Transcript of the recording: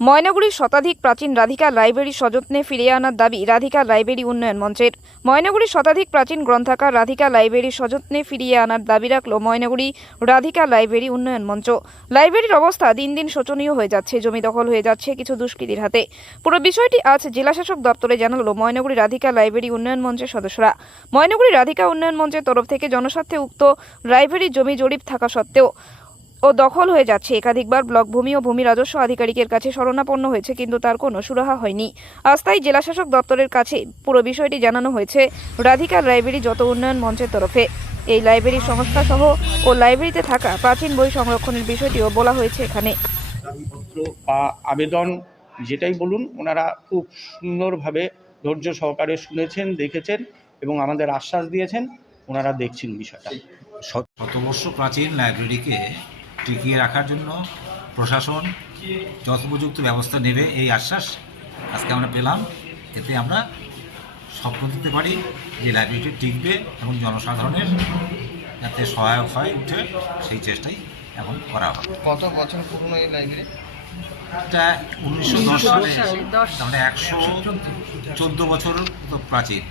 ময়নাগুড়ির শতাধিক প্রাচীন রাধিকা লাইব্রেরি সযত্নে ফিরিয়ে আনার দাবি রাধিকা লাইব্রেরি উন্নয়ন মঞ্চের। ময়নাগুড়ির শতাধিক প্রাচীন গ্রন্থাগার রাধিকা লাইব্রেরি সযত্নে ফিরিয়ে আনার দাবি রাখল ময়নাগুড়ি রাধিকা লাইব্রেরি উন্নয়ন মঞ্চ। লাইব্রেরির অবস্থা দিন দিন শোচনীয় হয়ে যাচ্ছে, জমি দখল হয়ে যাচ্ছে কিছু দুষ্কৃতীর হাতে। পুরো বিষয়টি আজ জেলাশাসক দপ্তরে জানালো ময়নাগুড়ি রাধিকা লাইব্রেরি উন্নয়ন মঞ্চের সদস্যরা। ময়নাগুড়ি রাধিকা উন্নয়ন মঞ্চের তরফ থেকে জনস্বার্থে উক্ত লাইব্রেরির জমি জরিপ থাকা সত্ত্বেও ও দখল হয়ে যাচ্ছে। একাধিকবার ব্লক ভূমি ও ভূমি রাজস্ব আধিকারিকের কাছে শরণাপন্ন হয়েছে, কিন্তু তার কোনো সুরাহা হয়নি। আজ তাই জেলাশাসক দপ্তরের কাছে পুরো বিষয়টি জানানো হয়েছে রাধিকা লাইব্রেরি যত উন্নয়ন মঞ্চের তরফে। এই লাইব্রেরির সংস্থা সহ ও লাইব্রেরিতে থাকা প্রাচীন বই সংরক্ষণের বিষয়টিও বলা হয়েছে এখানে। দাবিপত্র বা আবেদন যেটাই বলুন, ওনারা খুব সুন্দরভাবে ধৈর্য সহকারে শুনেছেন, দেখেছেন এবং আমাদের আশ্বাস দিয়েছেন ওনারা দেখছেন বিষয়টা। শতবর্ষ প্রাচীন লাইব্রেরিকে টিকিয়ে রাখার জন্য প্রশাসন যথোপযুক্ত ব্যবস্থা নেবে এই আশ্বাস আজকে আমরা পেলাম। এতে আমরা স্বপ্ন দিতে পারি যে লাইব্রেরিটি টিকবে এবং জনসাধারণের যাতে সহায়ক হয়ে উঠে সেই চেষ্টাই এখন করা হবে। কত বছর পুরনো এই লাইব্রেরি? এটা 1910 সালে, মানে 114 বছর প্রাচীন।